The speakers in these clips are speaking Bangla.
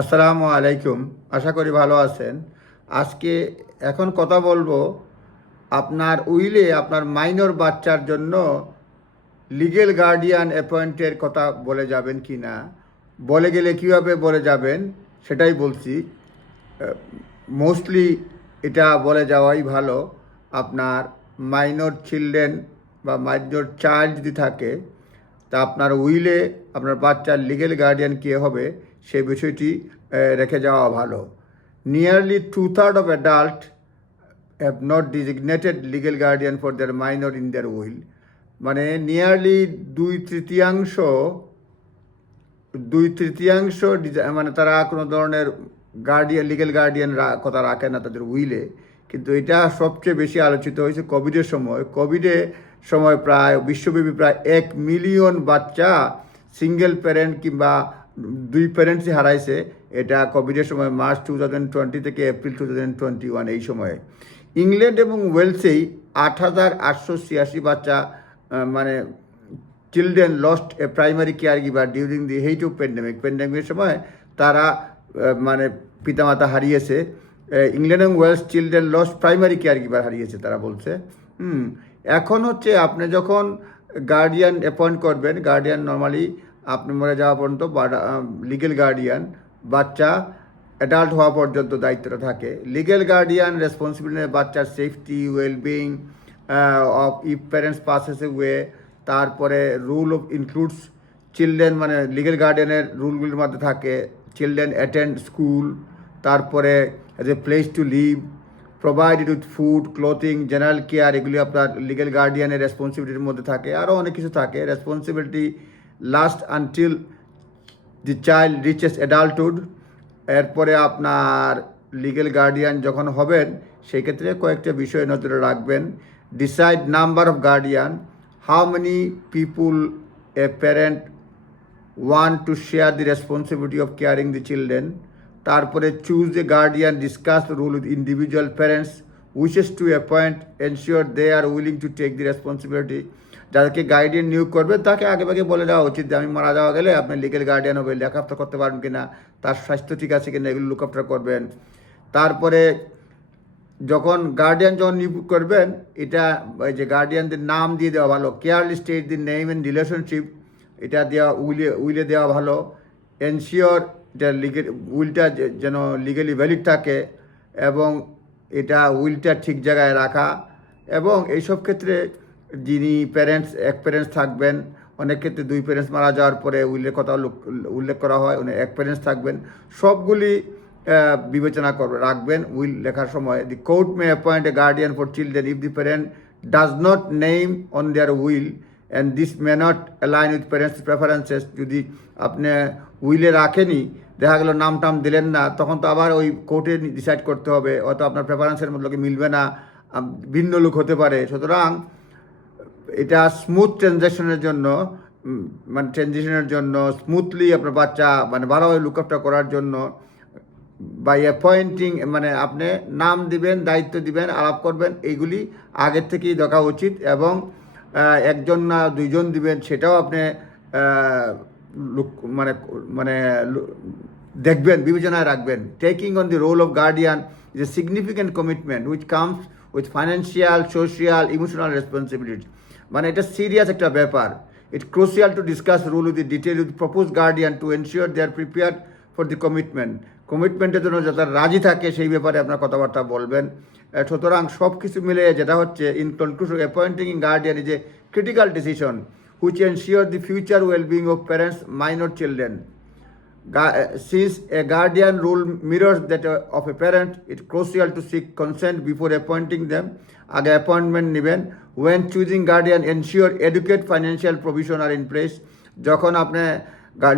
আসসালামু আলাইকুম। আশা করি ভালো আছেন। আজকে এখন কথা বলব আপনার উইলে আপনার মাইনর বাচ্চার জন্য লিগেল গার্ডিয়ান অ্যাপয়েন্টের কথা বলে যাবেন কি না, বলে গেলে কীভাবে বলে যাবেন সেটাই বলছি। মোস্টলি এটা বলে যাওয়াই ভালো, আপনার মাইনর চিলড্রেন বা মাইনর চাইল্ড যদি থাকে, তা আপনার উইলে আপনার বাচ্চার লিগেল গার্ডিয়ান কে হবে সেই বিষয়টি রেখে যাওয়া ভালো। Nearly two third of adult have not designated legal guardian for their minor in their will মানে নিয়ারলি দুই তৃতীয়াংশ দুই তৃতীয়াংশ মানে তারা কোনো ধরনের গার্ডিয়ান লিগেল গার্ডিয়ান কথা রাখে না তাদের উইলে কিন্তু এটা সবচেয়ে বেশি আলোচিত হয়েছে কোভিডের সময়। কোভিডে সময় প্রায়, বিশ্বব্যাপী প্রায় এক মিলিয়ন বাচ্চা সিঙ্গেল প্যারেন্ট কিংবা দুই প্যারেন্টসই হারাইছে, এটা কোভিডের সময় মার্চ টু থাউজেন্ড টোয়েন্টি থেকে April two thousand twenty one এই সময়ে। ইংল্যান্ড এবং ওয়েলসেই আট হাজার আটশো ছিয়াশি বাচ্চা মানে children lost a primary care giver during the height of pandemic প্যান্ডেমিকের সময় তারা মানে পিতামাতা হারিয়েছে। ইংল্যান্ড এবং Wales children lost primary care giver হারিয়েছে, তারা বলছে। হুম, এখন হচ্ছে আপনি যখন গার্ডিয়ান অ্যাপয়েন্ট করবেন গার্ডিয়ান নর্মালি আপনি মরে যাওয়া পর্যন্ত লিগেল গার্ডিয়ান বাচ্চা অ্যাডাল্ট হওয়া পর্যন্ত দায়িত্বটা থাকে। লিগেল গার্ডিয়ান রেসপন্সিবিলিটি বাচ্চার safety wellbeing of if parents passes way তারপরে রুল অফ ইনক্লুডস চিলড্রেন মানে লিগেল গার্ডিয়ানের রুলগুলির মধ্যে থাকে। চিলড্রেন অ্যাটেন্ড স্কুল তারপরে as a place to live provided with food clothing general care এগুলি আপনার লিগেল গার্ডিয়ানের রেসপন্সিবিলিটির মধ্যে থাকে। আরও অনেক কিছু থাকে। Responsibility last until the child reaches adulthood এরপরে আপনার লিগেল গার্ডিয়ান যখন হবেন সেই ক্ষেত্রে কয়েকটা বিষয় নজরে রাখবেন। Decide number of guardian how many people a parent want to share the responsibility of caring the children তারপরে choose a guardian discuss role with individual parents wishes to appoint ensure they are willing to take the responsibility যাদেরকে গার্ডিয়ান নিয়োগ করবে, তাকে আগে ভাগে বলে দেওয়া উচিত যে, আমি মারা যাওয়া গেলে আপনি লিগেল গার্ডিয়ান হবে, লেখাপড়া করতে পারবেন কিনা, তার স্বাস্থ্য ঠিক আছে কিনা, এগুলো লুকাপটা করবেন। তারপরে যখন গার্ডিয়ান যখন নিয়োগ করবেন, এটা ওই যে গার্ডিয়ানদের নাম দিয়ে দেওয়া ভালো carefully state the name and relationship এটা দেওয়া, উইলে উইলে দেওয়া ভালো। এনশিওর এটা লিগেল উইলটা যেন লিগেলি ভ্যালিড থাকে এবং এটা উইলটা ঠিক জায়গায় রাখা এবং এইসব ক্ষেত্রে যিনি প্যারেন্টস এক প্যারেন্টস থাকবেন, অনেক ক্ষেত্রে দুই প্যারেন্টস মারা যাওয়ার পরে উইলের কথা উল্লেখ- করা হয়, উনি এক প্যারেন্টস থাকবেন। সবগুলি বিবেচনা করবে রাখবেন উইল লেখার সময়। The court may appoint a guardian for children if the parent does not name on their will and this may not align with parents preferences যদি আপনি উইলে রাখেনি দেখা গেল নাম টাম দিলেন না, তখন তো আবার ওই কোর্টে ডিসাইড করতে হবে, হয়তো আপনার প্রেফারেন্সের মধ্যে মিলবে না ভিন্ন লোক হতে পারে। সুতরাং এটা স্মুথ ট্রানজ্যাকশনের জন্য মানে ট্রানজিশনের জন্য স্মুথলি আপনার বাচ্চা মানে ভালোভাবে লুক আপটা করার জন্য বাই অ্যাপয়েন্টিং মানে আপনি নাম দিবেন, দায়িত্ব দিবেন, আলাপ করবেন এইগুলি আগের থেকেই দেখা উচিত এবং একজন না দুইজন দিবেন, সেটাও আপনি লুক- মানে মানে দেখবেন, বিবেচনায় রাখবেন। Taking on the role of guardian is a significant commitment which comes with financial social emotional responsibility মানে এটা সিরিয়াস একটা ব্যাপার। It crucial to discuss role with detail with propose guardian to ensure they are prepared for the commitment কমিটমেন্টের জন্য যাতে রাজি থাকে, সেই ব্যাপারে আপনার কথাবার্তা বলবেন। সুতরাং সব কিছু মিলে যেটা হচ্ছে in conclusion appointing guardian is a critical decision ensure the future wellbeing of parents minor children Gu- uh, Since a guardian role mirrors that uh, of a parent, it's crucial to seek consent before appointing them. আগে অ্যাপয়েন্টমেন্ট নেবেন। When choosing guardian ensure educate financial provision are in place যখন আপনি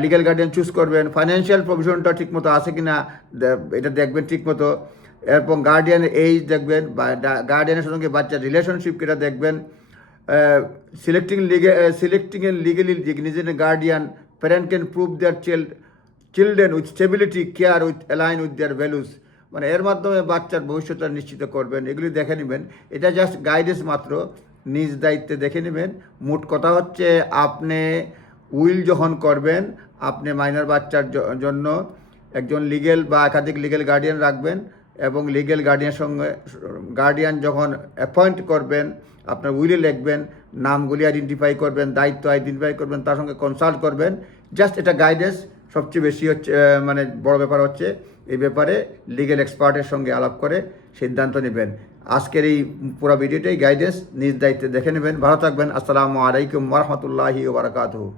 লিগ্যাল গার্ডিয়ান চুজ করবেন ফাইন্যান্সিয়াল প্রভিশনটা ঠিকমতো আছে কিনা দে- এটা দেখবেন ঠিকমতো। এরপর গার্ডিয়ানের এইজ দেখবেন বা গার্ডিয়ানের সঙ্গে বাচ্চার রিলেশনশিপ এটা দেখবেন। Selecting legal selecting a legally ডিগনিজেন guardian parent can prove their child children with stability care with align with their values মানে এর মাধ্যমে বাচ্চার ভবিষ্যৎটা নিশ্চিত করবেন, এগুলি দেখে নেবেন। এটা জাস্ট গাইডেন্স মাত্র, নিজ দায়িত্বে দেখে নেবেন। মোট কথা হচ্ছে আপনি উইল যখন করবেন, আপনি মাইনর বাচ্চার জন্য একজন লিগেল বা একাধিক লিগেল গার্ডিয়ান রাখবেন। এবং লিগেল গার্ডিয়ানের সঙ্গে গার্ডিয়ান যখন অ্যাপয়েন্ট করবেন, আপনার উইলে লিখবেন, নামগুলি আইডেন্টিফাই করবেন, দায়িত্ব আইডেন্টিফাই করবেন, তার সঙ্গে কনসাল্ট করবেন। জাস্ট এটা গাইডেন্স সবচেয়ে বেশি হচ্ছে মানে বড় ব্যাপার হচ্ছে, এই ব্যাপারে লিগেল এক্সপার্টের সঙ্গে আলাপ করে সিদ্ধান্ত নেবেন। আজকের এই পুরো ভিডিওটাই গাইডেন্স নিজ দায়িত্বে দেখে নেবেন। ভালো থাকবেন। আসসালামু আলাইকুম ওরহমতুল্লাহি ওবরাকাতুহু